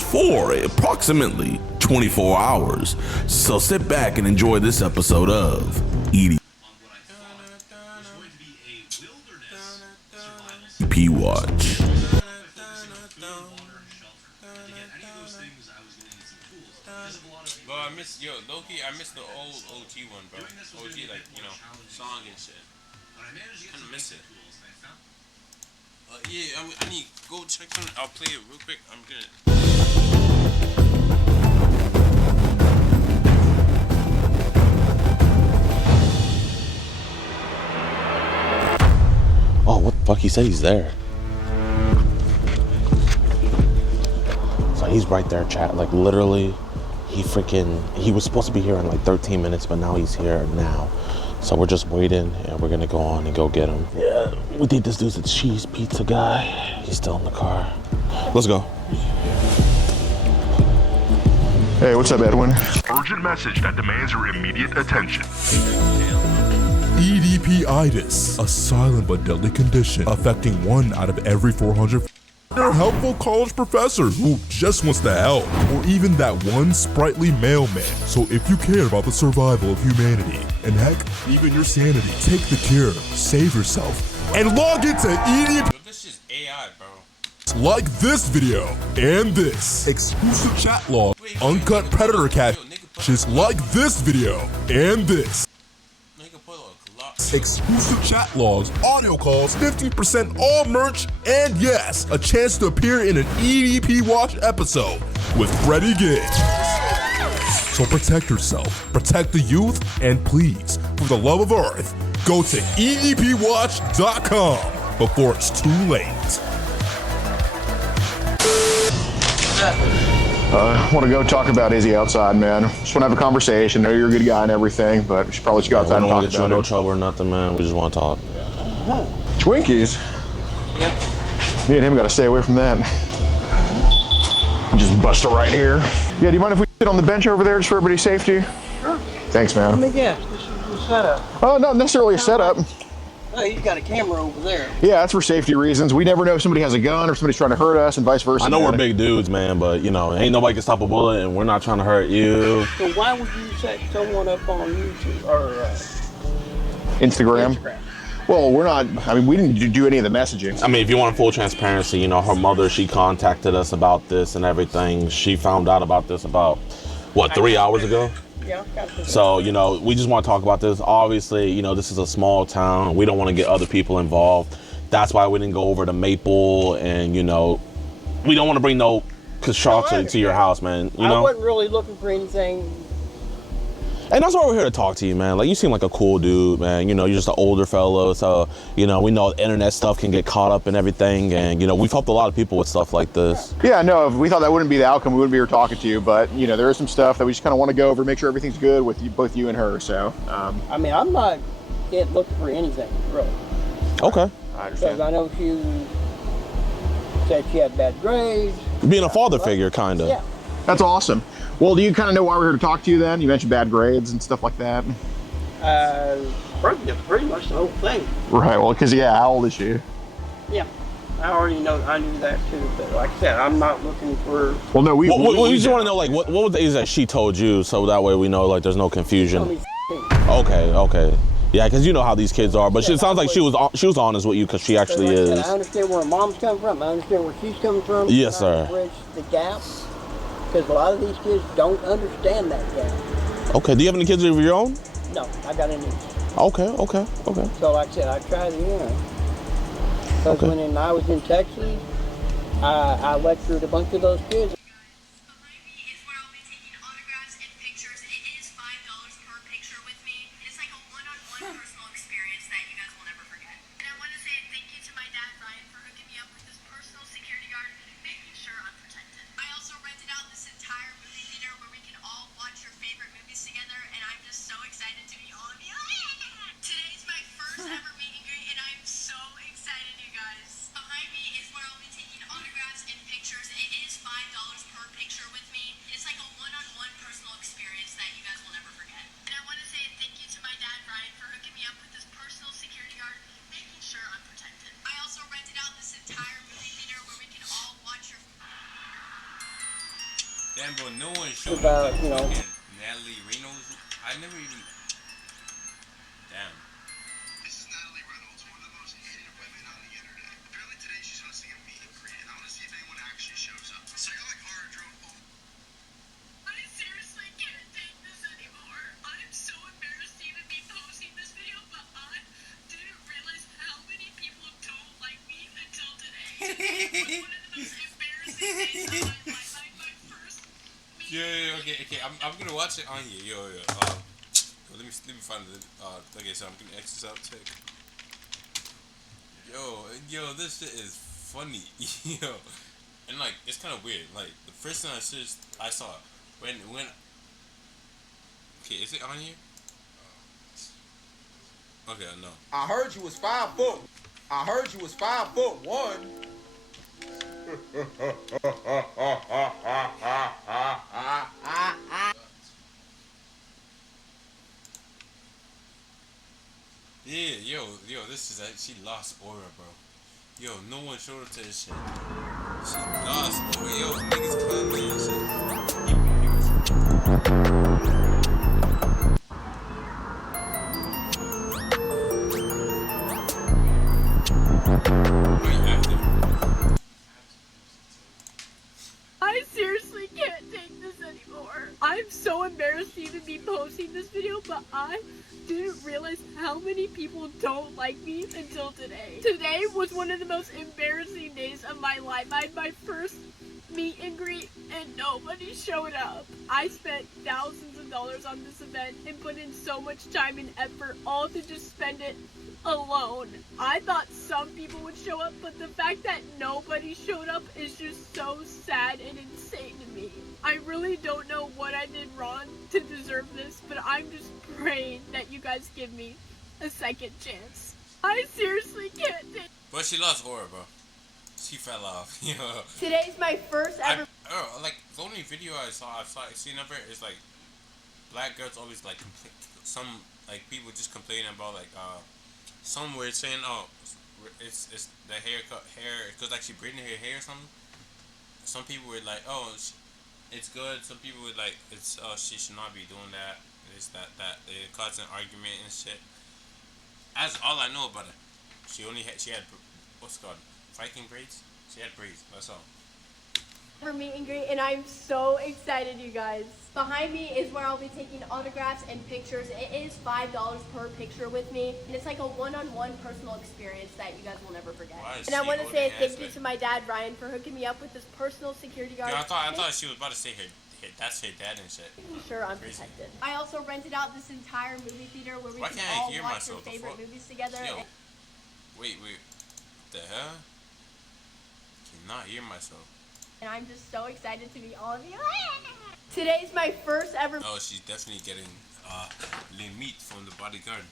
videos for approximately 24 hours. So sit back and enjoy this episode of EDP Watch. Bro, I miss I miss the old OG one, bro. OG, like, you know, song and shit. Kinda miss it. Yeah, I need go check on it. I'll play it real quick. I'm gonna. Oh, what the fuck? He said he's there. So he's right there, chat. Like, literally, he was supposed to be here in like 13 minutes, but now he's here now. So we're just waiting, and we're gonna go on and go get him. Yeah, we think this dude's a cheese pizza guy. He's still in the car. Let's go. Hey, what's up, Edwin? Urgent message that demands your immediate attention. EDP-itis, a silent but deadly condition affecting 1 out of every 400 helpful college professor who just wants to help, or even that one sprightly mailman. So if you care about the survival of humanity, and heck, even your sanity, take the cure, save yourself, and log into EDP. This is AI, bro. Like this video, and this exclusive chat log, uncut predator catches like this video, and this. Exclusive chat logs, audio calls, 50% all merch, and yes, a chance to appear in an EDP Watch episode with Freddie Gibbs. So protect yourself, protect the youth, and please, for the love of Earth, go to edpwatch.com before it's too late. I want to go talk about Izzy outside, man. Just want to have a conversation. I know you're a good guy and everything, but we should probably just go outside and talk about it. No trouble or nothing, man. We just want to talk. Twinkies? Yep. Me and him got to stay away from that. Just bust it right here. Yeah, do you mind if we sit on the bench over there just for everybody's safety? Sure. Thanks, man. Let me guess, this is the setup. Oh, not necessarily a setup. Oh, you got a camera over there. Yeah, that's for safety reasons. We never know if somebody has a gun or somebody's trying to hurt us and vice versa. I know we're big dudes, man, but, you know, ain't nobody can stop a bullet, and we're not trying to hurt you. So why would you set someone up on YouTube or Instagram? Well, we're not, I mean, we didn't do any of the messaging. I mean, if you want full transparency, you know, her mother, she contacted us about this and everything. She found out about this about, what, 3 hours ago? Yeah, so, you know, we just want to talk about this. Obviously, you know, this is a small town. We don't want to get other people involved. That's why we didn't go over to Maple, and, you know, we don't want to bring no construction to your house, man. You know? I wasn't really looking for anything. And that's why we're here to talk to you, man. Like, you seem like a cool dude, man. You know, you're just an older fellow, so, you know, we know internet stuff can get caught up in everything, and, you know, we've helped a lot of people with stuff like this. Yeah, no, if we thought that wouldn't be the outcome, we wouldn't be here talking to you, but, you know, there is some stuff that we just kind of want to go over, make sure everything's good with you, both you and her, so. I mean, I'm not yet looking for anything, really. Okay. I understand. Because I know she said she had bad grades. Being a father figure, kind of. Yeah. That's awesome. Well, do you kind of know why we're here to talk to you then? You mentioned bad grades and stuff like that. Pretty much the whole thing. Right, well, because, yeah, how old is she? Yeah. I already know, I knew that too, but like I said, I'm not looking for... Well, no, we just want to know, like, what was the age that she told you, so that way we know, like, there's no confusion. Okay. Yeah, because you know how these kids are, but it sounds like she was honest with you, because she actually is. I understand where her mom's coming from. I understand where she's coming from. Yes, sir. Bridge the gap, because a lot of these kids don't understand that gap. Okay, do you have any kids of your own? No, I got any. Okay. So like I said, I tried again. Because when I was in Texas, I lectured a bunch of those kids. $5 Damn, bro, no one showed About, up to you know. fucking Natalie Reynolds. I never even. Damn. This is Natalie Reynolds, one of the most hated women on the internet. Apparently today she's hosting a meet and greet, and I want to see if anyone actually shows up. So you're like hard drove over. I seriously can't take this anymore. I'm so embarrassed to even be posting this video, but I didn't realize how many people don't like me until today. It was one of the most embarrassing days of my life. My first meet. Okay. I'm gonna watch it on here. Let me find it. Okay, so I'm gonna X this out. Check. Yo, this shit is funny. Yo, and like it's kind of weird. Like the first thing I saw when. Okay, is it on here? Okay, no. I heard you was 5'1". I heard you was 5'1". Yeah, yo, this is she lost aura, bro. Yo, no one showed up to this shit. She lost aura. Yo, niggas killing me and I seriously can't take this anymore. I'm so embarrassed to even be posting this video, but I didn't realize how many people don't like me until today. Today was one of the most embarrassing days of my life. I had my first meet and greet and nobody showed up. I spent thousands of dollars on this event and put in so much time and effort all to just spend it alone. I thought some people would show up, but the fact that nobody showed up is just so sad and insane to me. I really don't know what I did wrong to deserve this, but I'm just praying that you guys give me a second chance. I seriously can't take. But she lost aura, bro. She fell off. Yo. Today's my first ever. Like the only video I seen of her is like black girls always like complain. Some like people just complaining about like some were saying it's the hair because like she braiding her hair or something. Some people were like it's good. Some people were like it's she should not be doing that. It's that it caused an argument and shit. That's all I know about her. She had what's it called Viking braids. She had braids. That's all. For meet and greet, and I'm so excited, you guys. Behind me is where I'll be taking autographs and pictures. It is $5 per picture with me, and it's like a one-on-one personal experience that you guys will never forget. And I want to say thank you to my dad, Ryan, for hooking me up with this personal security guard. Yeah, I thought she was about to say that's her dad and shit. Sure, I'm protected. I also rented out this entire movie theater where we Why can can't I all hear watch myself our favorite before? movies together. Yo, wait, the hell? Cannot hear myself. And I'm just so excited to meet all of you. Today's my first ever. Oh, she's definitely getting lean meat from the bodyguard.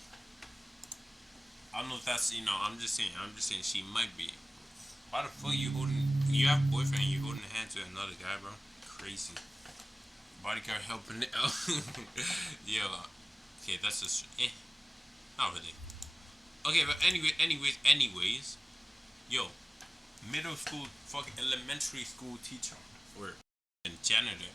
I don't know if that's I'm just saying she might be. Why the fuck you have a boyfriend and you holding the hand to another guy, bro? Crazy. Bodyguard helping it out. Yo, okay, that's just not really. Okay, but anyways, yo, middle school, fucking elementary school teacher or janitor.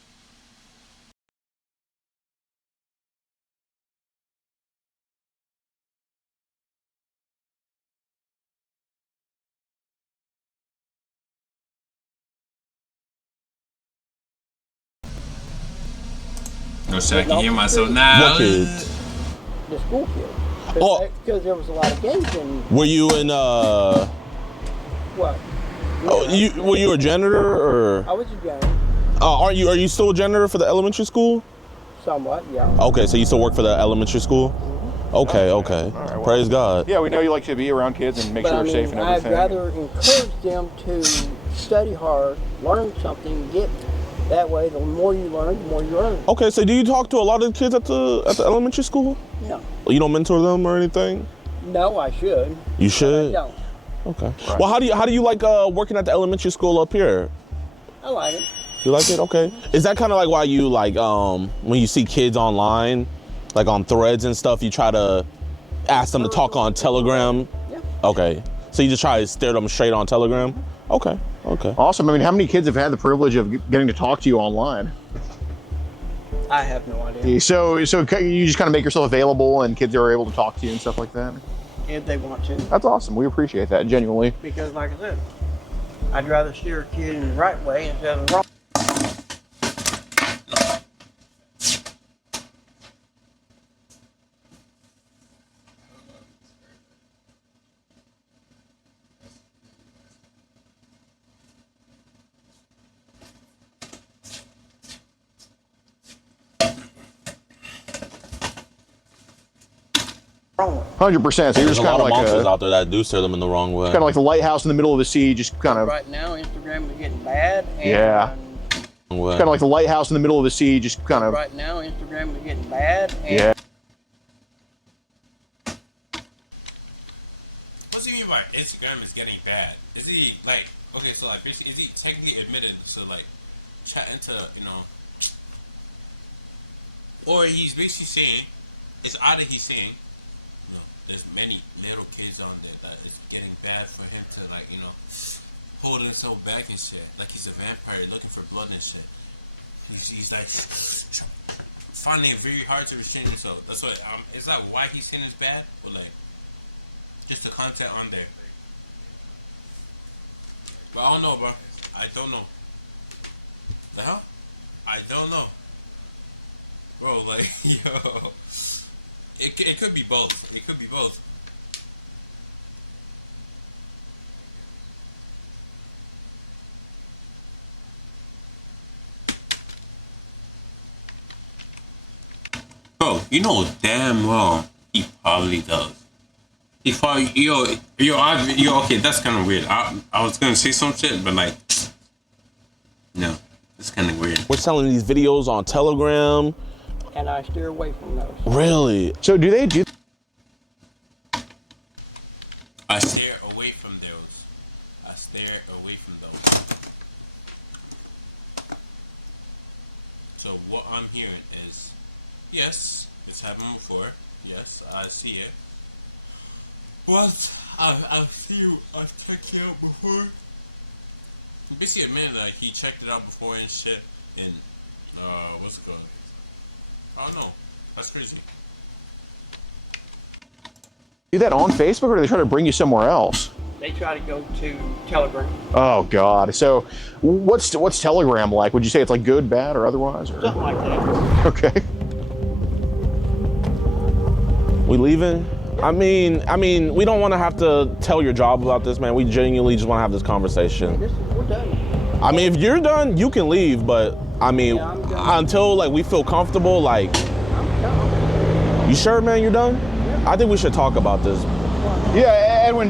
No shit, I can hear myself now. What kid? The school kid. Oh. Because there was a lot of games in. Were you in What? Oh, were you a janitor or? I was a janitor. Are you still a janitor for the elementary school? Somewhat, yeah. Okay, so you still work for the elementary school? Okay. All right, well, Praise God. Yeah, we know you like to be around kids and make sure they're safe and everything. I'd rather encourage them to study hard, learn something, get that way. The more you learn, the more you earn. Okay, so do you talk to a lot of the kids at the elementary school? No. You don't mentor them or anything? No, I should. You should? But I don't. Okay. Right. Well, how do you like working at the elementary school up here? I like it. You like it? Okay. Is that kind of like why you like when you see kids online, like on threads and stuff, you try to ask them to talk on Telegram? Yeah. Okay. So you just try to stare them straight on Telegram? Okay. Okay. Awesome. I mean, how many kids have had the privilege of getting to talk to you online? I have no idea. So you just kind of make yourself available, and kids are able to talk to you and stuff like that. If they want to. That's awesome. We appreciate that, genuinely. Because, like I said, I'd rather steer a kid in the right way instead of the wrong. 100%. So you're There's just a kind lot of of like monsters out there that do steer them in the wrong way. kind of like the lighthouse in the middle of the sea, just kind of. Right now, Instagram is getting bad. And Yeah. Kind of like the lighthouse in the middle of the sea, just kind of. Right now, Instagram is getting bad. And Yeah. What do you mean by Instagram is getting bad? Is he like, okay, so like basically, is he technically admitted to like chatting to, you know, or he's basically saying, it's either he's saying, you know, there's many little kids on there that it's getting bad for him to like, you know, hold himself back and shit, like he's a vampire looking for blood and shit. He's like finding it very hard to restrain himself. That's what is that why he's saying it's bad, or like just the content on there? But I don't know, bro. I don't know. The hell? I don't know, bro. Like, yo, it could be both. It could be both. Bro, you know damn well he probably does. He probably, yo, okay, that's kind of weird. I was gonna say some shit, but like, no, it's kind of weird. We're selling these videos on Telegram. and I steer away from those. Really? So do they do? I stare away from those. I stare away from those. So what I'm hearing is, yes, it's happened before. Yes, I see it. But I've seen you. I've checked it out before. Basically admitted that he checked it out before and shit. And what's it called? I don't know. That's crazy. Do that on Facebook, or do they try to bring you somewhere else? They try to go to Telegram. Oh God. So what's Telegram like? Would you say it's like good, bad, or otherwise? Or? Something like that. Okay. We leaving? I mean, we don't want to have to tell your job about this, man. We genuinely just want to have this conversation. We're done. I mean, if you're done, you can leave, but I mean, Yeah, I'm done. until like we feel comfortable, like, I'm done. you sure, man, you're done? I think we should talk about this. Yeah, Edwin,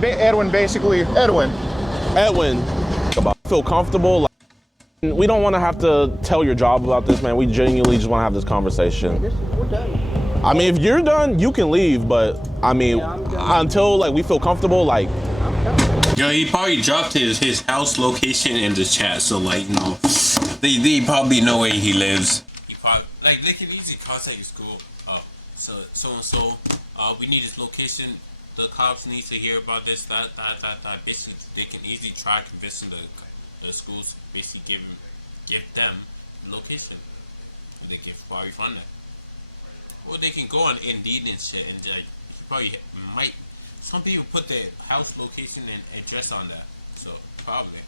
basically, Edwin. About feel comfortable, like, we don't want to have to tell your job about this, man. We genuinely just want to have this conversation. We're done. I mean, if you're done, you can leave, but I mean, Yeah, I'm done. until like we feel comfortable, like. Yo, he probably dropped his house location in the chat, so like, you know, they probably know where he lives. He probably, like, they can easily contact his school. So and so, we need his location. The cops need to hear about this, that. Basically, they can easily try convincing the schools, basically give them the location, and they can probably find that. Or they can go on Indeed and shit, and like, he probably might. Some people put their house location and address on that, so probably.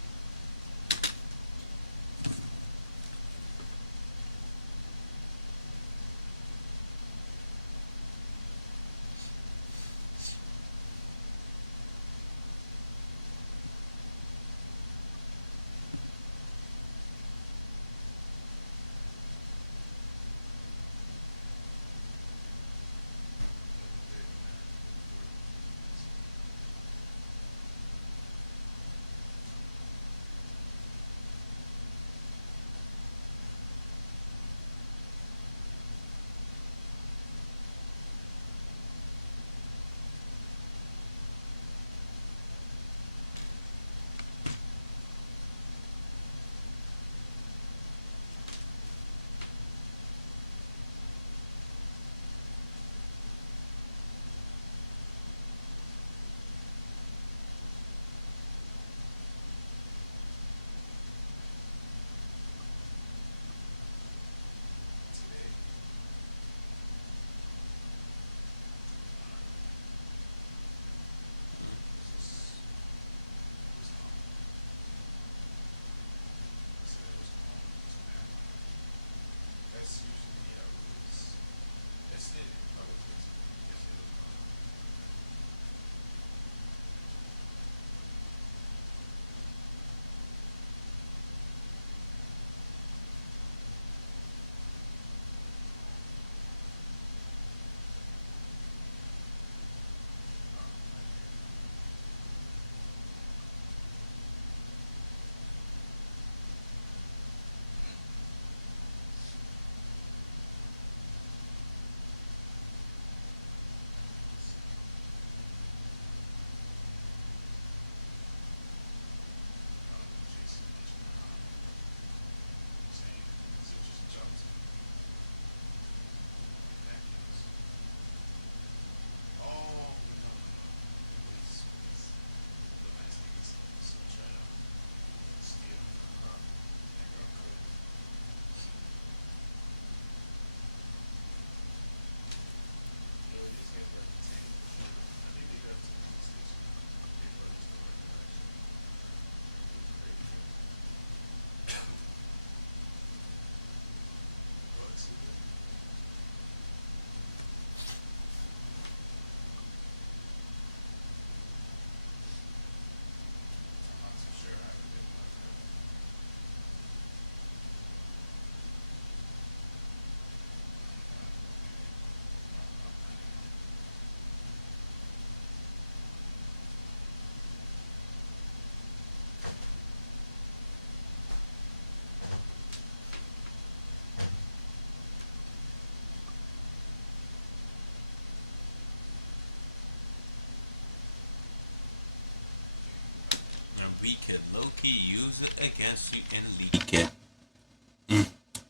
we could low-key use it against you and leak it.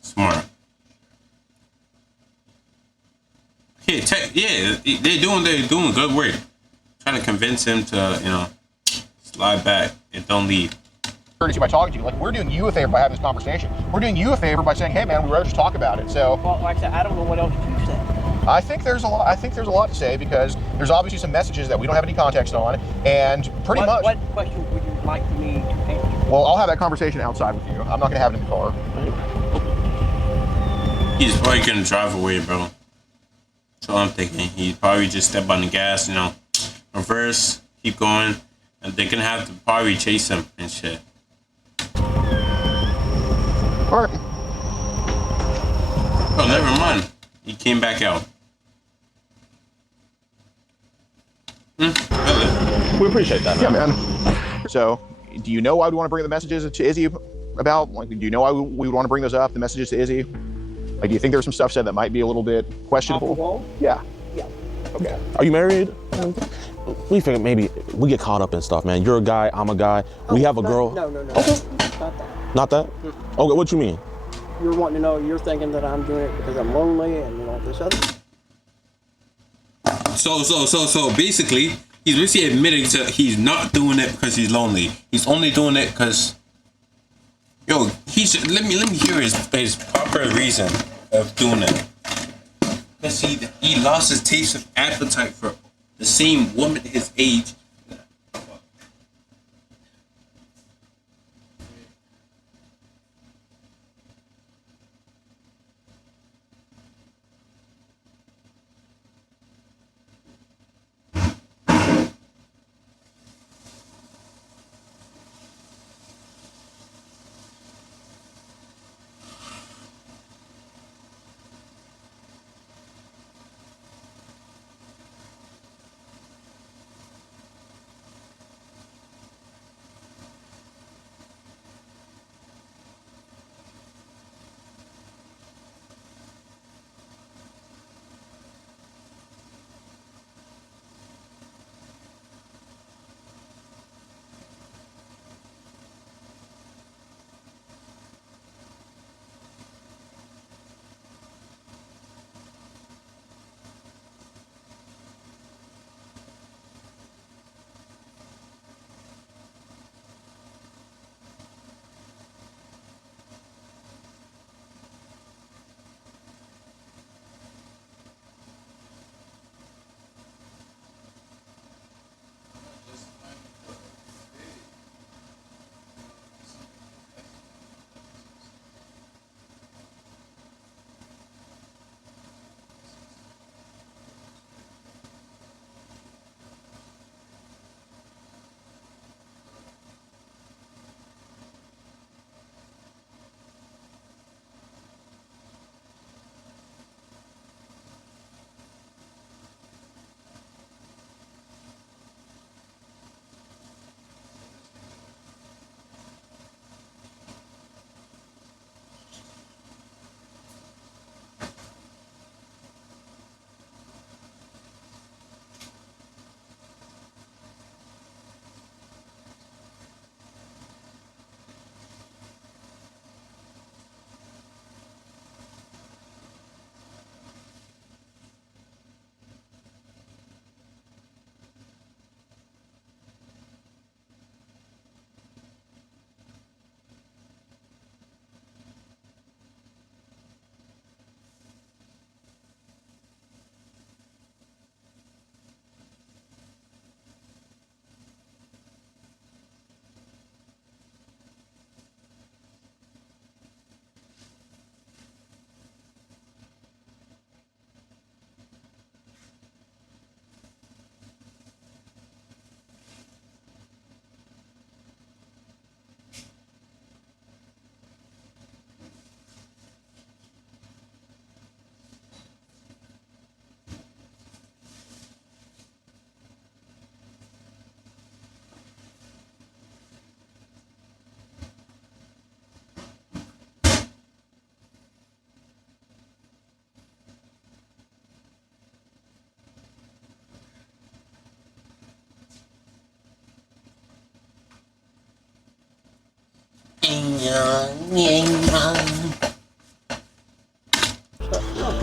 Smart. Yeah, they're doing good work. Trying to convince him to, slide back and don't leave. Courtesy by talking to you. Like, we're doing you a favor by having this conversation. We're doing you a favor by saying, hey man, we'd rather just talk about it. So, Well, like I said, I don't know what else to say. I think there's a lot to say, because there's obviously some messages that we don't have any context on, and pretty much. What question would you like me to answer? Well, I'll have that conversation outside with you. I'm not gonna have it in the car. He's probably gonna drive away, bro. So I'm thinking he'd probably just step on the gas, reverse, keep going, and they're gonna have to probably chase him and shit. All right. Oh, never mind. He came back out. We appreciate that, man. Yeah, man. So, do you know why we want to bring the messages to Izzy about? Like, do you know why we would want to bring those up, the messages to Izzy? Like, do you think there's some stuff said that might be a little bit questionable? Off the wall? Yeah. Yeah. Okay. Are you married? We figure maybe we get caught up in stuff, man. You're a guy, I'm a guy. We have a girl. No. Okay. Not that. Not that? Okay, what you mean? You're wanting to know, you're thinking that I'm doing it because I'm lonely and this other. So basically, he's basically admitting to he's not doing it because he's lonely. He's only doing it because, let me hear his proper reason of doing it. Because he lost his taste of appetite for the same woman his age.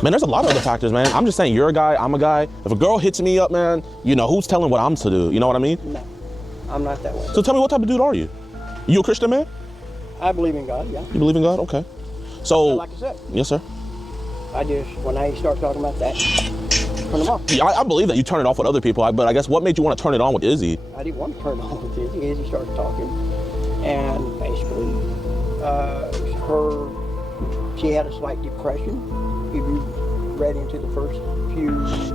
Man, there's a lot of other factors, man. I'm just saying, you're a guy, I'm a guy. If a girl hits me up, man, you know, who's telling what I'm to do? You know what I mean? No, I'm not that way. So tell me, what type of dude are you? You a Christian man? I believe in God, yeah. You believe in God? Okay. So, Like I said, yes, sir. I just, when I start talking about that, turn them off. Yeah, I believe that you turn it off with other people, but I guess what made you want to turn it on with Izzy? I didn't want to turn it on with Izzy. Izzy started talking, and basically, she had a slight depression. If you read into the first few...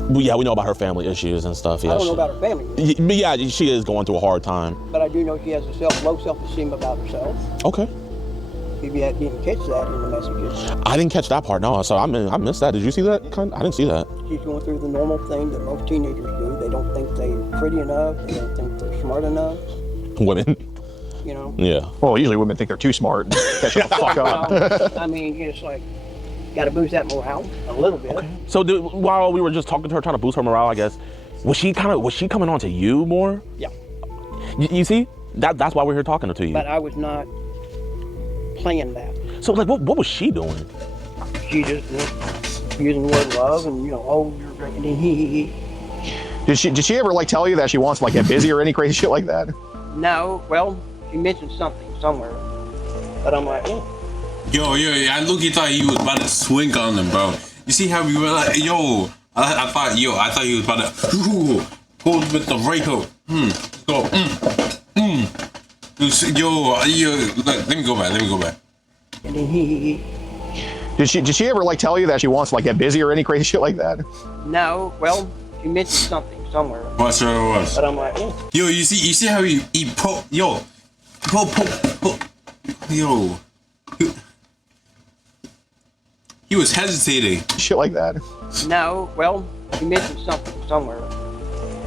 Well, yeah, we know about her family issues and stuff. Yeah, I don't know about her family. But yeah, she is going through a hard time. But I do know she has a low self-esteem about herself. Okay. If you didn't catch that in the messages. I didn't catch that part, no. So I missed that. Did you see that? I didn't see that. She's going through the normal thing that most teenagers do. They don't think they're pretty enough. They don't think they're smart enough. Women. You know? Yeah. Well, usually women think they're too smart and catch the fuck up. I mean, it's like, got to boost that morale a little bit. Okay. So while we were just talking to her, trying to boost her morale, I guess, was she coming on to you more? Yeah. You see? That's why we're here talking to you. But I was not playing that. So like, what was she doing? She just using the word love and, you know, oh, you're drinking and he. Did she ever like tell you that she wants to like get busy or any crazy shit like that? No, well, she mentioned something somewhere, but I'm like, oh. Yo, I look-y thought he was about to swing on them, bro. You see how we were like, yo, I thought he was about to pull with the right hook. Go, Yo, look, let me go back. Did she ever like tell you that she wants to like get busy or any crazy shit like that? No, well, she mentioned something somewhere. What's sure it was? But I'm like, oh. Yo, you see how he pull, yo, he was hesitating. Shit like that. No, well, she mentioned something somewhere,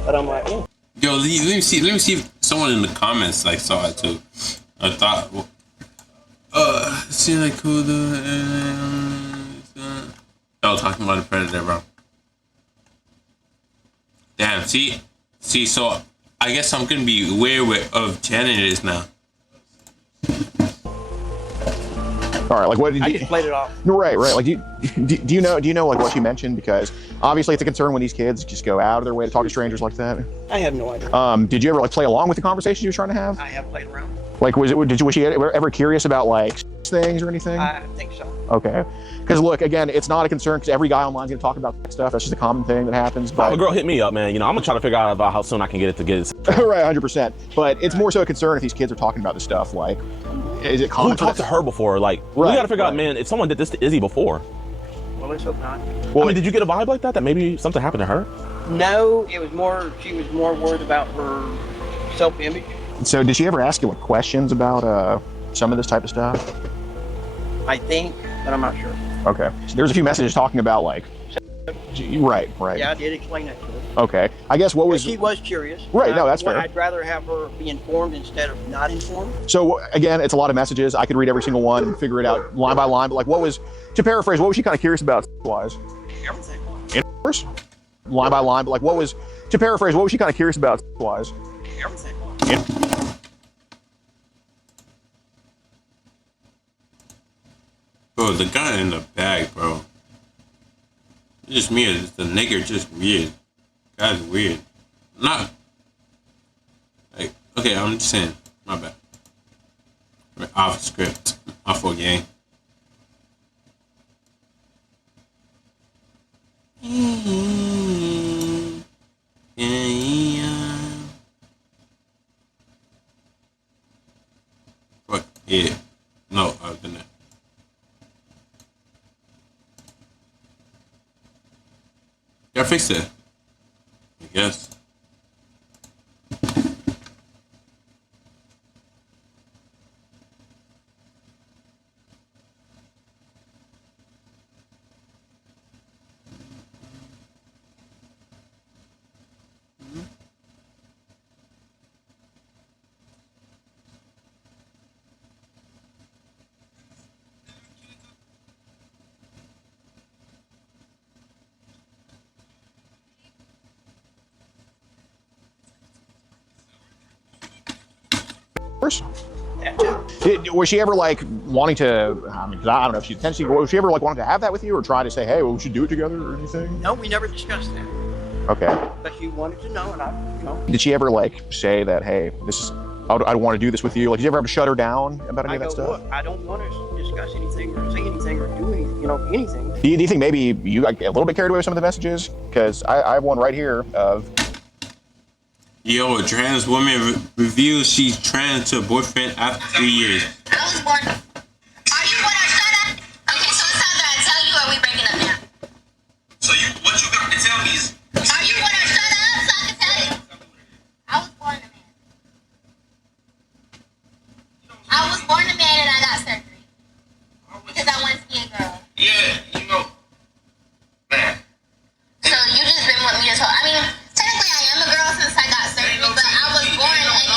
but I'm like, oh. Yo, let me see if someone in the comments like saw it too. I thought, see like who I was talking about the Predator, bro. Damn, see, so I guess I'm gonna be aware of janitors now. All right, like what did I you? just played it off. Right. Like, do you know like what she mentioned? Because obviously it's a concern when these kids just go out of their way to talk to strangers like that. I have no idea. Did you ever like play along with the conversation she was trying to have? I have played around. Like, was she ever curious about like things or anything? I think so. Okay. Because look, again, it's not a concern because every guy online is gonna talk about stuff. That's just a common thing that happens. But a girl hit me up, man. You know, I'm gonna try to figure out about how soon I can get it. Right, 100%. But it's more so a concern if these kids are talking about this stuff. Like, is it common? Who talked to her before? Like, we gotta figure out, man, if someone did this to Izzy before. Well, let's hope not. Well, I mean, did you get a vibe like that maybe something happened to her? No, it was more. She was more worried about her self-image. So, did she ever ask you like questions about some of this type of stuff? I think, but I'm not sure. Okay. So there's a few messages talking about like. Right. Yeah, I did explain that to her. Okay. I guess what was. She was curious. Right. No, that's fair. I'd rather have her be informed instead of not informed. So again, it's a lot of messages. I could read every single one and figure it out line by line. But like, to paraphrase, what was she kind of curious about wise? Everything. Intercourse? Line by line. But like, to paraphrase, what was she kind of curious about wise? Everything. Bro, the guy in the bag, bro. It's just me. The nigger just weird. Guy's weird. Not like okay. I'm just saying. My bad. We're off script. Off for gang. Fuck yeah. No, I didn't. Yeah, fix it. I guess. That too. Was she ever like wanting to? I mean, 'cause I don't know if she intentionally. Was she ever like wanting to have that with you, or try to say, "Hey, well, we should do it together" or anything? No, we never discussed that. Okay. But she wanted to know, and I, you know. Did she ever like say that, "Hey, this is I want to do this with you"? Like, did you ever have to shut her down about any of that stuff? Look, I don't want to discuss anything or say anything or do anything, you know, anything. Do you think maybe you got a little bit carried away with some of the messages? Because I have one right here of. Yo, a trans woman reveals she's trans to a boyfriend after 3 years. I was born. Are you what I shut up? Okay, so it's either I tell you or we break it up now. So what you got to tell me is. Are you what I shut up so I can tell you? I was born a man. I was born a man and I got surgery. Because I wanted to be a girl. Yeah, you know. Man. So you just been with me this whole. I mean, technically I am a girl since I got surgery, but I was born a man.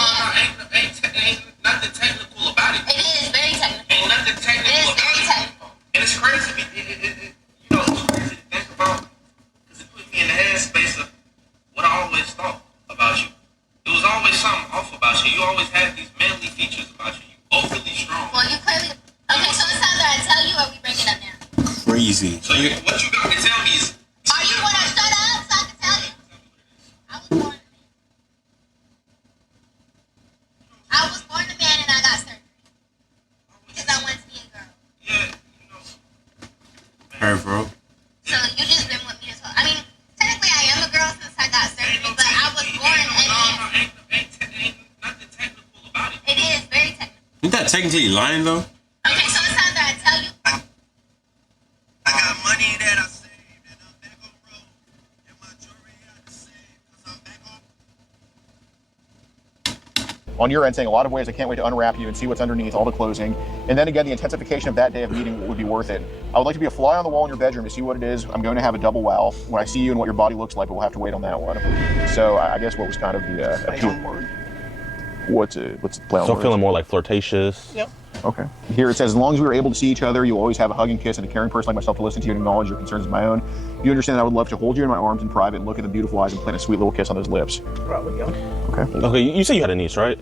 Ain't nothing technical about it. It is very technical. Ain't nothing technical. It is very technical. And it's crazy. You know, it's crazy to think about. Because it put me in the headspace of what I always thought about you. There was always something off about you. You always had these manly features about you. You overly strong. Well, you clearly. Okay, so it's either I tell you or we break it up now. Crazy. So what you got to tell me is. Are you what I shut up so I can tell you? I was born a man. I was born a man and I got surgery. Because I wanted to be a girl. Yeah, you know. Her, bro. So you just been with me this whole. I mean, technically I am a girl since I got surgery, but I was born a man. Ain't nothing technical about it. It is very technical. Isn't that technically lying though? Okay, so it's either I tell you. I got money that I saved and I'm back on road. And my jewelry I saved because I'm back on. On your end, saying a lot of ways, I can't wait to unwrap you and see what's underneath all the closing. And then again, the intensification of that day of meeting would be worth it. I would like to be a fly on the wall in your bedroom to see what it is. I'm going to have a double wow when I see you and what your body looks like, but we'll have to wait on that one. So I guess what was kind of the appeal. What's the play on So words? feeling more like flirtatious. Yep. Okay. Here it says, as long as we were able to see each other, you'll always have a hug and kiss and a caring person like myself to listen to you and acknowledge your concerns as my own. You understand that I would love to hold you in my arms in private and look at the beautiful eyes and plant a sweet little kiss on those lips. Probably, yeah. Okay. Okay, you said you had a niece, right?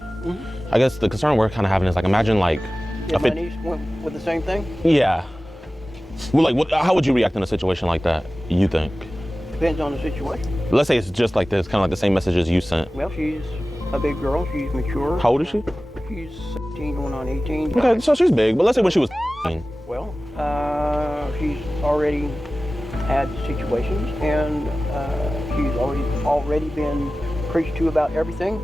I guess the concern we're kind of having is like, imagine like, If my niece went with the same thing, yeah. Well, like, how would you react in a situation like that? You think? depends on the situation. Let's say it's just like this, kind of like the same messages you sent. Well, she's a big girl. She's mature. How old is she? She's 17 going on 18. Okay, so she's big, but let's say when she was Well, she's already had situations, and she's already been preached to about everything,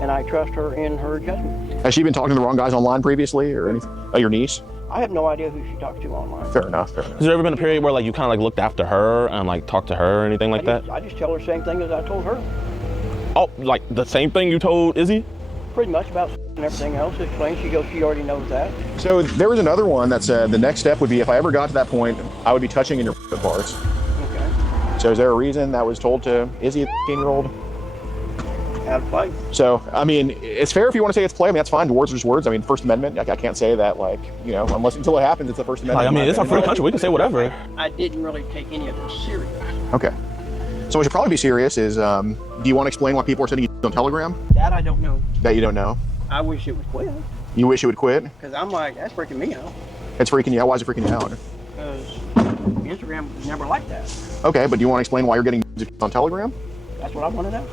and I trust her in her judgment. Has she been talking to the wrong guys online previously or anything? Your niece? I have no idea who she talks to online. Fair enough, fair enough. Has there ever been a period where like you kind of like looked after her and like talked to her or anything like that? I just tell her the same thing as I told her. Oh, like the same thing you told Izzy? Pretty much about and everything else. Explain. She goes, she already knows that. So there was another one that said the next step would be if I ever got to that point, I would be touching in your parts. Okay. So is there a reason that was told to Izzy, a 15-year-old? Out of play. So, I mean, it's fair if you want to say it's play. I mean, that's fine. Words are just words. I mean, First Amendment, I can't say that, like, you know, until it happens, it's the First Amendment. Like, I mean, it's a free country. We can say whatever. I didn't really take any of this serious. Okay. So what should probably be serious is, do you want to explain why people are sending you on Telegram? That I don't know. That you don't know? I wish it would quit. You wish it would quit? Because I'm like, that's freaking me out. It's freaking you out? Why is it freaking you out? Because Instagram was never like that. Okay, but do you want to explain why you're getting on Telegram? That's what I want to know.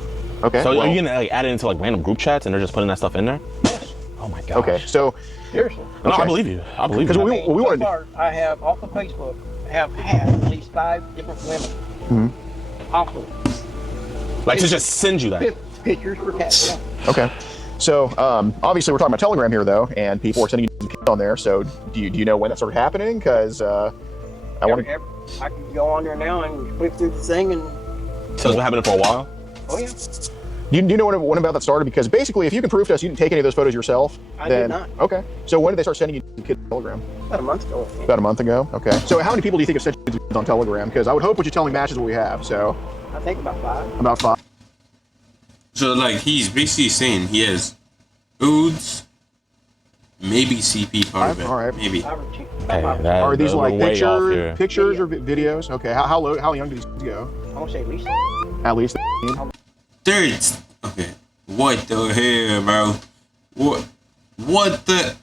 Okay. So well, are you gonna like add it into like random group chats and they're just putting that stuff in there? Yes. Oh my god. Okay, so... Seriously. No, Okay. I believe you. I believe you. Because we So want to... far, I have off of Facebook, have had at least 5 different women. Off of Like to just send you that. pictures for cats. Yeah. Okay. So, obviously we're talking about Telegram here, though, and people are sending you on there, so do you know when that started happening? Because I want to... I can go on there now and click through the thing and... So it's been happening for a while? Oh, yeah. Do you know when about that started? Because basically, if you can prove to us you didn't take any of those photos yourself, I then... did not. Okay. So when did they start sending you kids on Telegram? About a month ago. About a month ago? Okay. So how many people do you think have sent you kids on Telegram? Because I would hope what you're telling matches what we have, so... I think about 5. About 5. So like he's basically saying he has oods, maybe CP part of it. All right. Maybe. Are these like pictures pictures or videos? Okay. How young do these kids go? I want to say at least. At least. Thirds. Okay. What the hell, bro? What the?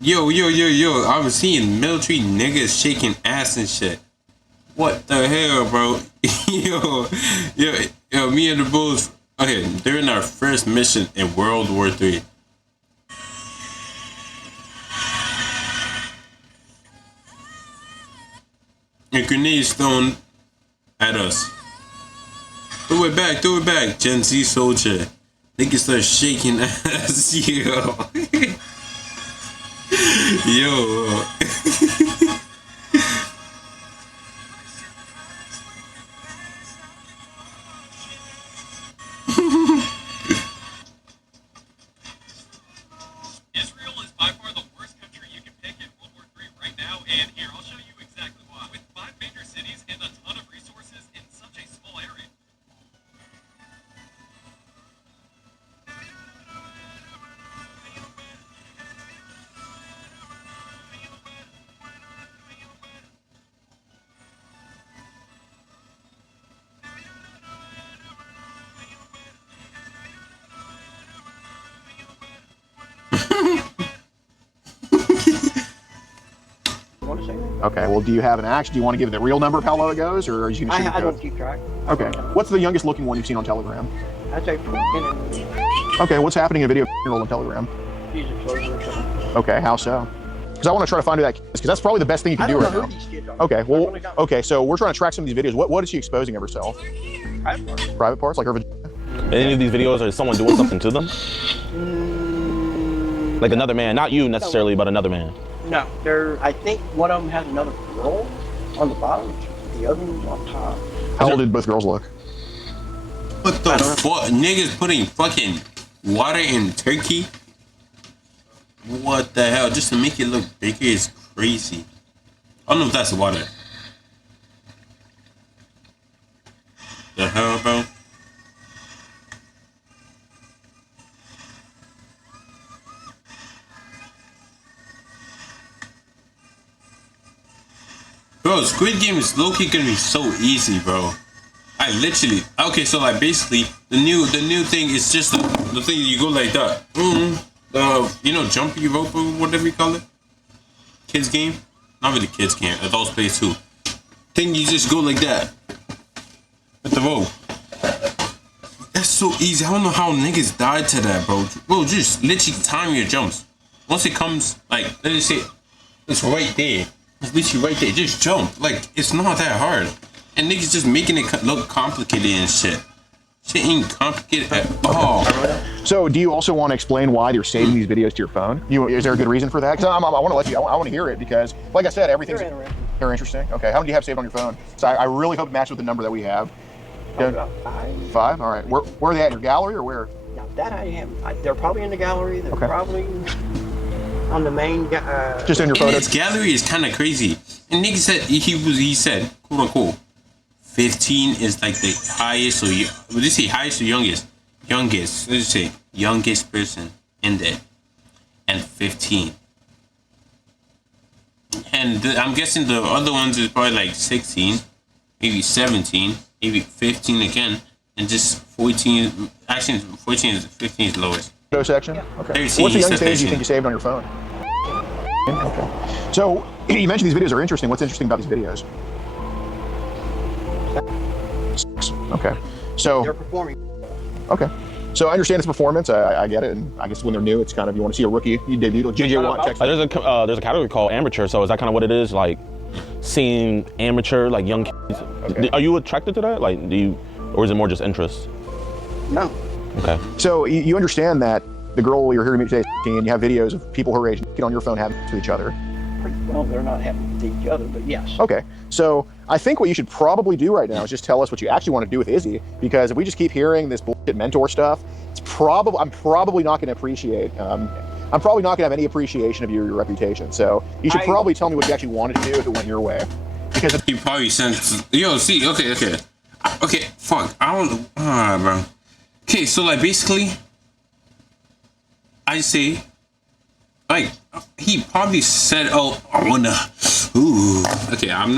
Yo! I was seeing military niggas shaking ass and shit. What the hell, bro? yo! Me and the Bulls. Okay, during our first mission in World War III. A grenade thrown at us. Throw it back, Gen Z soldier. Niggas start shaking ass, yo. Israel is by far the worst country you can pick in World War III right now, and here, I'll show you exactly why. With 5 major cities and a ton of resources in such a small area. Okay, well, do you have an axe? Do you want to give the real number of how low it goes, or are you going to shoot I don't keep track. Okay. What's the youngest looking one you've seen on Telegram? I'd say Okay, what's happening in a video on Telegram? she's exploding or something. Okay, how so? Because I want to try to find who that kid is, because that's probably the best thing you can do right now. Okay, well, okay, so we're trying to track some of these videos. What is she exposing of herself? Private parts, like her vagina? Any of these videos, is someone doing something to them? Like another man, not you necessarily, but another man. No, I think one of them has another girl on the bottom, the other one's on top. How old did both girls look? What the fuck? Niggas putting fucking water in turkey? What the hell? Just to make it look bigger is crazy. I don't know if that's water. The hell, bro? Bro, Squid Game is low-key gonna be so easy, bro. I literally, okay, so like basically the new thing is just the thing you go like that. You know, jumpy rope or whatever you call it. Kids game, not really kids game. Adults play too. Thing you just go like that with the rope. That's so easy. I don't know how niggas died to that, bro. Bro, just literally time your jumps. Once it comes, like, let us say it's right there. It's literally right there. Just jump. Like, it's not that hard. And niggas just making it look complicated and shit. Shit ain't complicated at all. So, do you also want to explain why you're saving these videos to your phone? Is there a good reason for that? Because I want to let you. I want to hear it because, like I said, everything's very interesting. Okay, how many do you have saved on your phone? So, I really hope it matches with the number that we have. About 5. All right. Where are they at? In your gallery or where? Now that I have, they're probably in the gallery. They're probably on the main. Just in your photos. His gallery is kind of crazy. And nigga said he said quote unquote 15 is like the highest, or would you say highest or youngest? Youngest. Let's say youngest person in there, and 15. And I'm guessing the other ones is probably like 16, maybe 17, maybe 15 again, and just 14. Actually, 15 is the lowest. Photo section. Yeah. Okay. 13, What's the youngest age you think you saved on your phone? Okay. So you mentioned these videos are interesting. What's interesting about these videos? Okay. So they're performing. Okay. So I understand it's performance. I get it, and I guess when they're new, it's kind of you want to see a rookie. You debut. JJ Watt. There's a category called amateur. So is that kind of what it is? Like seeing amateur, like young kids. Okay. Are you attracted to that? Like, or is it more just interest? No. Okay. So you understand that the girl you're here to meet today is 15, and you have videos of people her age get on your phone having sex with each other. Well, they're not having with each other, but yes. Okay. So I think what you should probably do right now is just tell us what you actually want to do with Izzy, because if we just keep hearing this bullshit mentor stuff, I'm probably not going to appreciate. I'm probably not going to have any appreciation of your reputation. So you should probably tell me what you actually wanted to do if it went your way. Because he probably sent. See. Okay. Fuck. I don't know. Bro. Okay. So like basically, I say, like he probably said, "Oh, I wanna." Ooh. Okay. I'm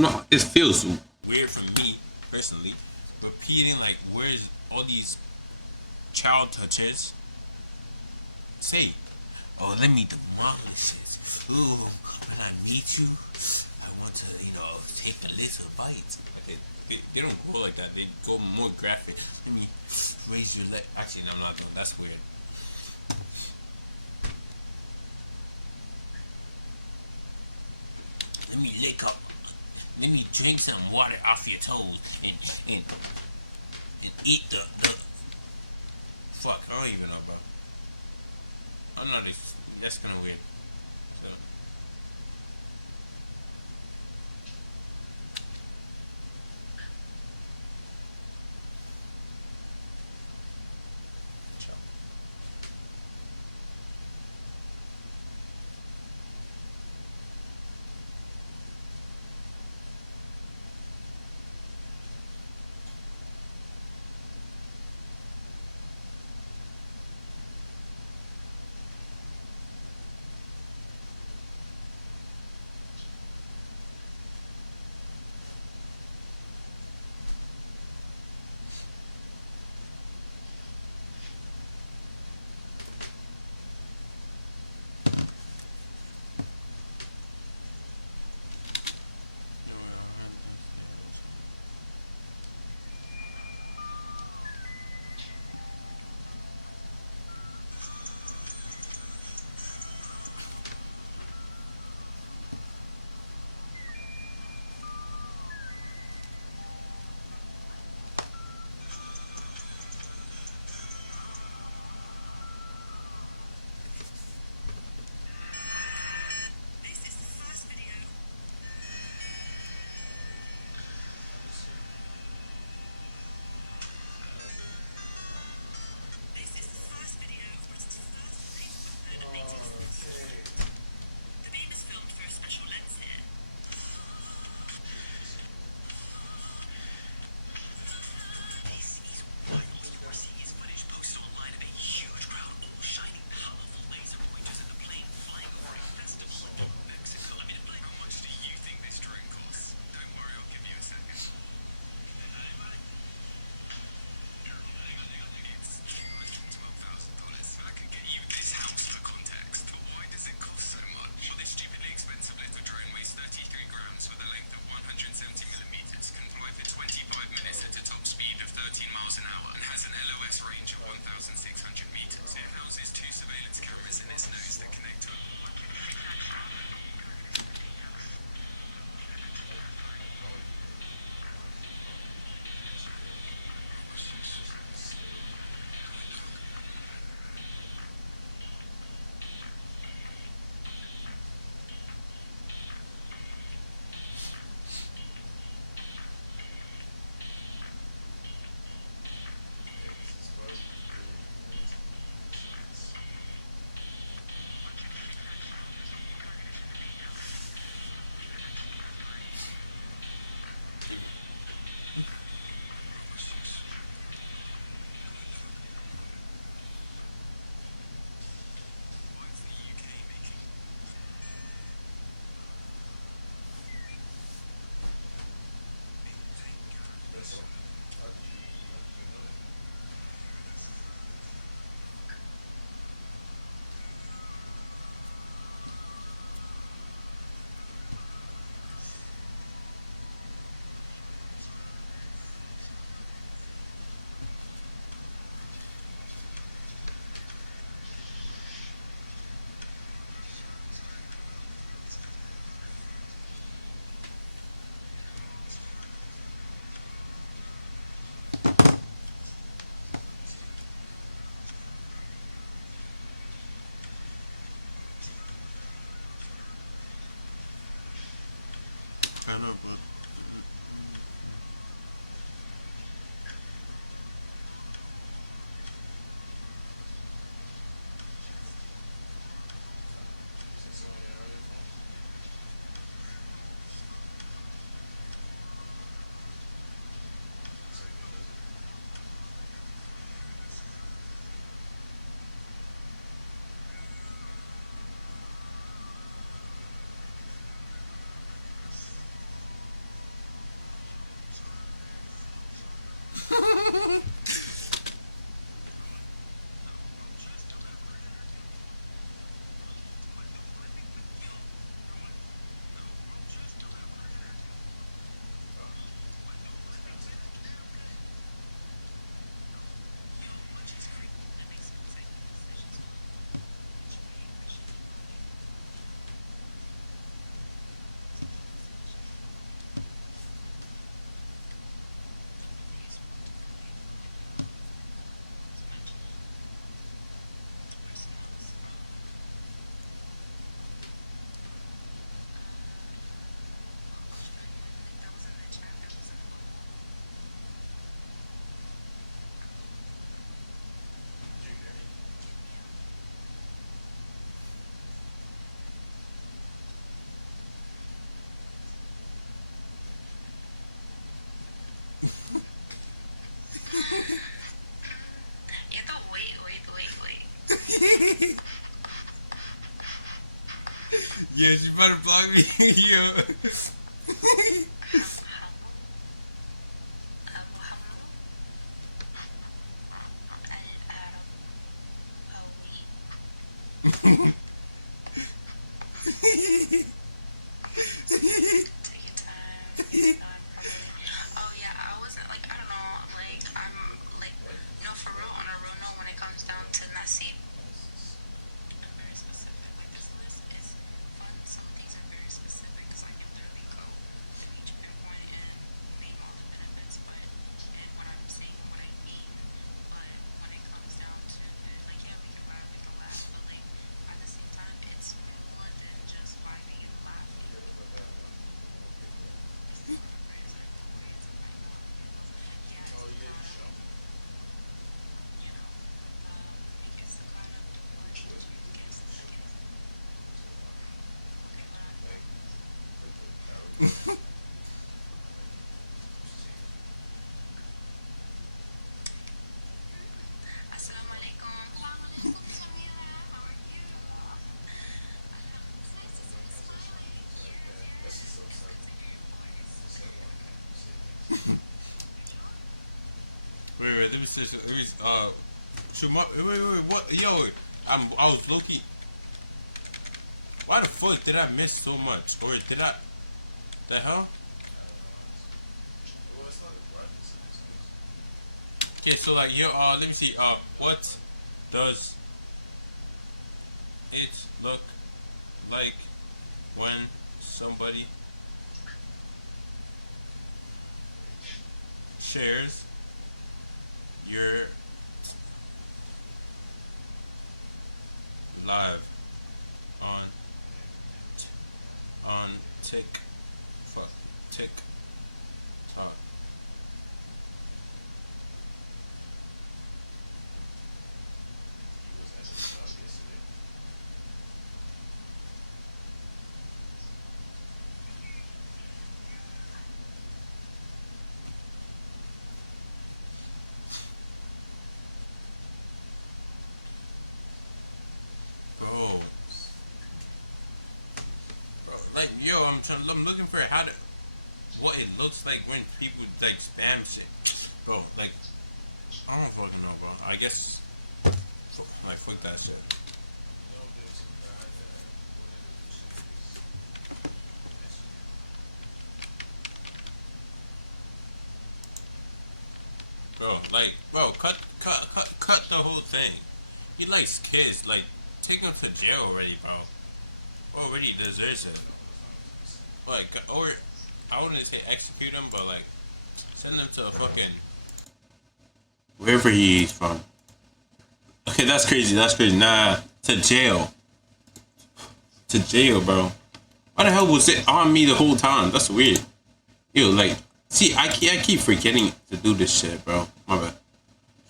not. It feels weird for me personally, repeating like, "Where's all these child touches?" Say, Oh, let me demolish it. Ooh, when I meet you, I want to, take a little bite. Okay, they don't go like that. They go more graphic. Let me raise your leg. Actually, no, I'm not doing. That's weird. Let me lick up. Let me drink some water off your toes and eat the. Fuck, I don't even know, bro. I'm not. That's kind of weird. So. I know, but. Yeah, she better block me. Yo. Oh yeah, I wasn't like, I don't know, like I'm like, no, for real, on a real note, when it comes down to Nasi, I'm very specific. Like this list is fun. Some things are very specific because I can literally go to each pinpoint and name all the benefits, but and what I'm saying, what I mean. But when it comes down to it, like yeah, we can rap, we can laugh, but like at the same time, it's more than just vibing and laughing. Assalamu alaikum. Alaikum Samira. How are you? It's nice to see you smiling. Yes. It's good to hear your voice. Wait, let me see. Wait, what? Yo, I was low-key. Why the fuck did I miss so much? Or did I? The hell? Okay, so like, yo, let me see. What does it look like when somebody shares your live on TikTok? Bro, like yo, I'm looking for what it looks like when people like spam shit, bro. Like I don't fucking know, bro. I guess like fuck that shit. Bro, cut the whole thing. He likes kids. Like, take him to jail already, bro. Already deserves it. Like, or I wouldn't say execute him, but like, send him to a fucking wherever he's from. Okay, that's crazy. Nah, to jail. To jail, bro. Why the hell was it on me the whole time? That's weird. Yo, like. See, I keep forgetting to do this shit, bro. My bad.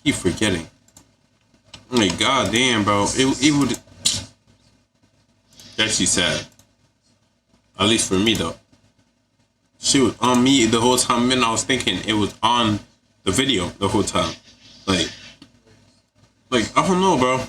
Keep forgetting. Like, goddamn, bro. It would. That's sad. At least for me, though. She was on me the whole time, and I was thinking it was on the video the whole time. Like, I don't know, bro.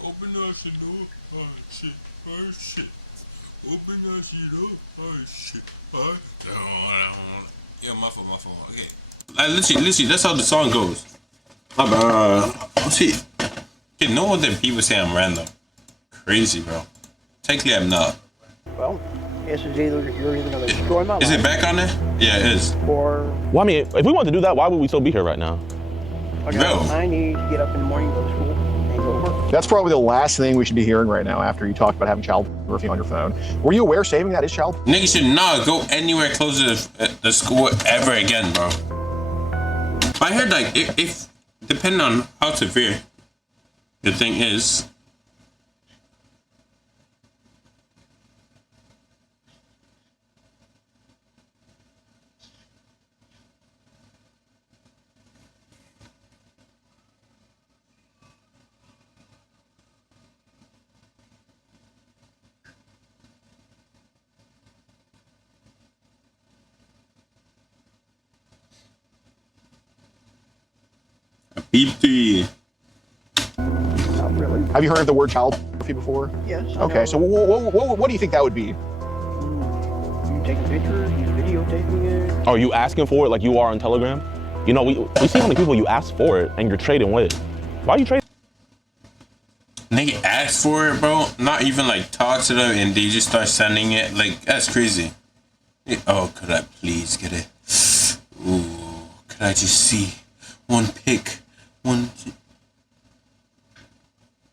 Open that shit up, oh shit. Open that shit up, oh shit, Yo, my fault. Okay, literally, that's how the song goes. My bad. See, okay, no other people say I'm random. Crazy, bro. Technically, I'm not. Well, this is either you're either gonna destroy my life. Is it back on there? Yeah, it is. Or. Well, I mean, if we wanted to do that, why would we still be here right now? Bro. I need to get up in the morning, go to school, and go to work. That's probably the last thing we should be hearing right now after you talked about having child pornography on your phone. Were you aware saving that is child? Niggas should not go anywhere close to the school ever again, bro. I heard like if depending on how severe the thing is, Beep 3. Not really. Have you heard of the word child pornography before? Yes. I Okay, know. so what do you think that would be? You take pictures, you videotaping it. Are you asking for it like you are on Telegram? You know, we see how many people you ask for it and you're trading with. Why are you trading? Nigga ask for it, bro. Not even like talk to them and they just start sending it. Like, that's crazy. Oh, could I please get it? Ooh, could I just see one pic?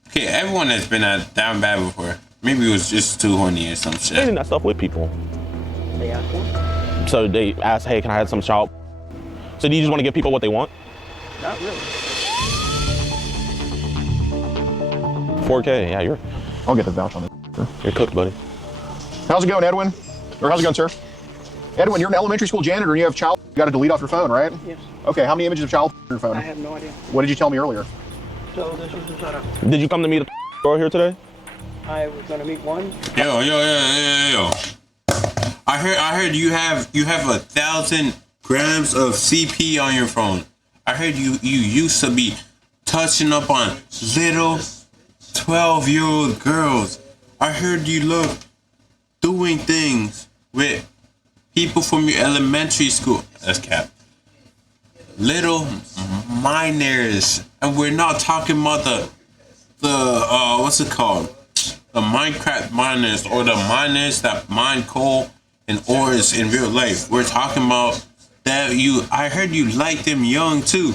Okay, everyone has been down bad before. Maybe it was just too horny or some shit. Trading that stuff with people. They ask for it. So they ask, hey, can I have some child? So do you just want to give people what they want? Not really. 4K, yeah, I'll get the vouch on it. you're cooked, buddy. How's it going, Edwin? Or how's it going, sir? Edwin, you're an elementary school janitor and you have child. You got to delete off your phone, right? Yes. Okay, how many images of child on your phone? I have no idea. What did you tell me earlier? So this was just a, Did you come to meet a store here today? I was going to meet one. Yo. I heard you have 1,000 grams of CP on your phone. I heard you used to be touching up on little 12-year-old girls. I heard you love doing things with people from your elementary school. That's cap. Little minors, and we're not talking about the what's it called? The Minecraft miners or the miners that mine coal and ores in real life. We're talking about that I heard you like them young too.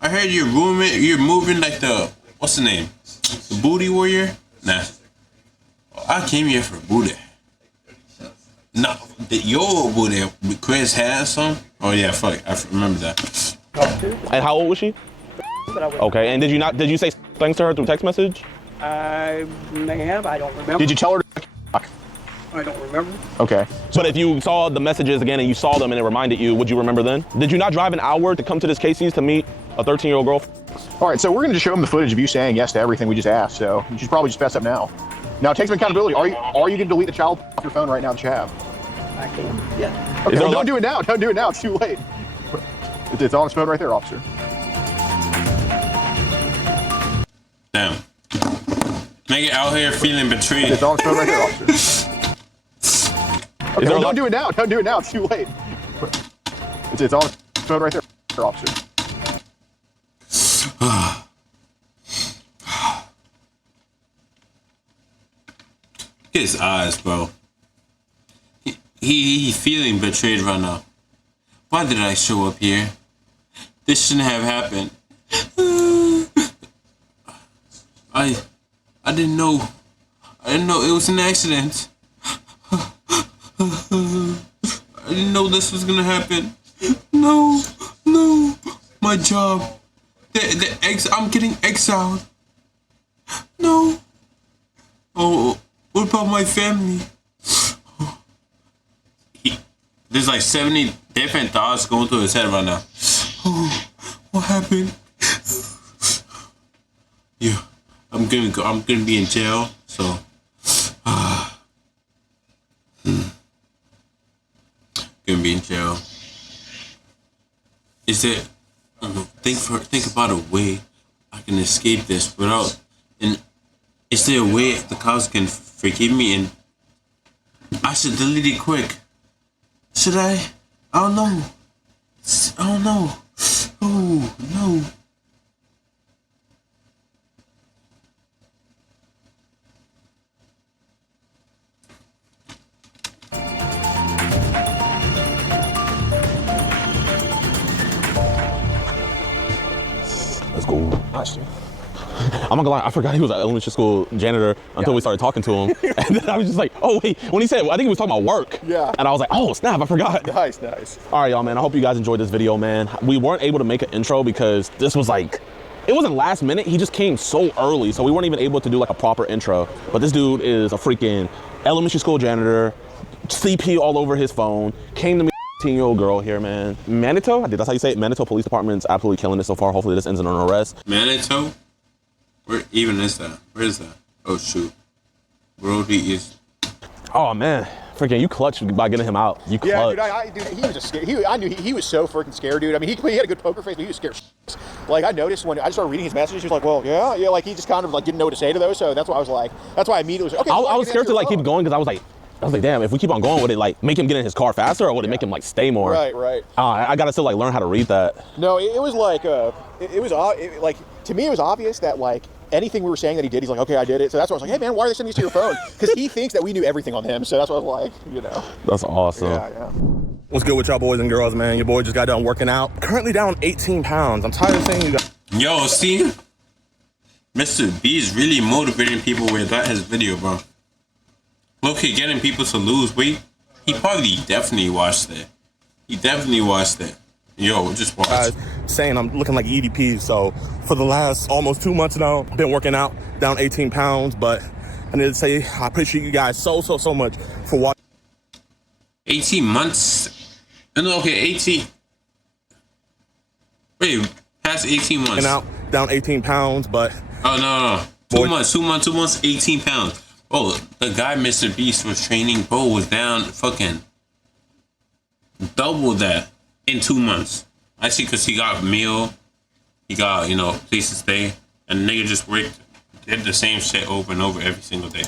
I heard you're moving like the, what's the name? The booty warrior? Nah. I came here for booty. No, your booty. Chris has some? Oh yeah, fuck. I remember that. And how old was she? Okay, and did you say things to her through text message? I may have, I don't remember. Did you tell her? I don't remember. Okay. But if you saw the messages again and you saw them and it reminded you, would you remember then? Did you not drive an hour to come to this Casey's to meet a 13-year-old girl? All right, so we're going to show him the footage of you saying yes to everything we just asked, so you should probably just fess up now. Now, take some accountability. Are you going to delete the child off your phone right now that you have? Actually, yeah. Okay, well, don't do it now. Don't do it now. It's too late. It's on his phone right there, officer. Damn. Nigga out here feeling betrayed. It's on his phone right there, officer. Okay, well, don't do it now. Don't do it now. It's too late. It's on his phone right there, officer. His eyes, bro. He feeling betrayed right now. Why did I show up here? This shouldn't have happened. I didn't know. I didn't know it was an accident. I didn't know this was gonna happen. No. My job. I'm getting exiled. No. Oh, what about my family? There's like 70 different thoughts going through his head right now. Oh, what happened? Yeah, I'm gonna be in jail. So, gonna be in jail. Is there? Think about a way I can escape this without. And is there a way the cops can forgive me and I should delete it quick? Should I? I don't know. Oh, no. That's cool. Nice. I'm not gonna lie, I forgot he was an elementary school janitor until we started talking to him. And then I was just like, oh wait, when he said, I think he was talking about work. Yeah. And I was like, oh snap, I forgot. Nice. All right, y'all, man, I hope you guys enjoyed this video, man. We weren't able to make an intro because this was like, it wasn't last minute, he just came so early, so we weren't even able to do like a proper intro. But this dude is a freaking elementary school janitor, CP all over his phone, came to me. 18-year-old girl here, man. Manitou? That's how you say it. Manitou Police Department's absolutely killing it so far. Hopefully this ends in an arrest. Manitou? Where even is that? Where is that? Oh shoot. Brody is. Oh man, Freaking, you clutched by getting him out. You clutched. Yeah, dude, he was a scare. I knew he was so freaking scared, dude. I mean, he had a good poker face, but he was scared. Like, I noticed when I started reading his messages, he was like, well, yeah, like he just kind of like didn't know what to say to those. So that's why I was like, that's why I immediately was like, okay. I was scared to like keep going because I was like, damn, if we keep on going, would it like make him get in his car faster or would it make him like stay more? Right. I gotta still like learn how to read that. No, it was like, like to me, it was obvious that like anything we were saying that he did, he's like, okay, I did it. So that's why I was like, hey man, why are they sending these to your phone? Because he thinks that we knew everything on him. So that's why I was like, you know. That's awesome. Yeah. What's good with y'all boys and girls, man? Your boy just got done working out. Currently down 18 pounds. I'm tired of saying you guys. Yo, see? Mr. B is really motivating people with that his video, bro. Low-key getting people to lose weight. He probably definitely watched that. Yo, just watch. Guys saying I'm looking like EDP. So for the last almost 2 months now, been working out, down 18 pounds. But I need to say I appreciate you guys so much for watching. 18 months? No, okay, 18. Wait, past 18 months. Out, down 18 pounds, but. Oh, no. 2 months, 18 pounds. Oh, the guy Mr. Beast was training, bro, was down fucking double that in 2 months. I see, because he got meal, he got, place to stay, and the nigga just did the same shit over and over every single day.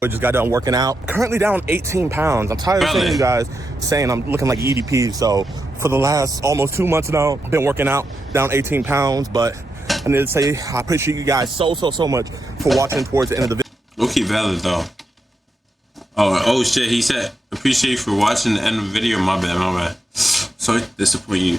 I just got done working out. Currently down 18 pounds. I'm tired of seeing you guys saying I'm looking like EDP. So for the last almost 2 months now, been working out, down 18 pounds. But I need to say I appreciate you guys so much for watching towards the end of the video. Okay, valid though. Oh shit, he said, appreciate you for watching the end of the video. My bad. Sorry to disappoint you.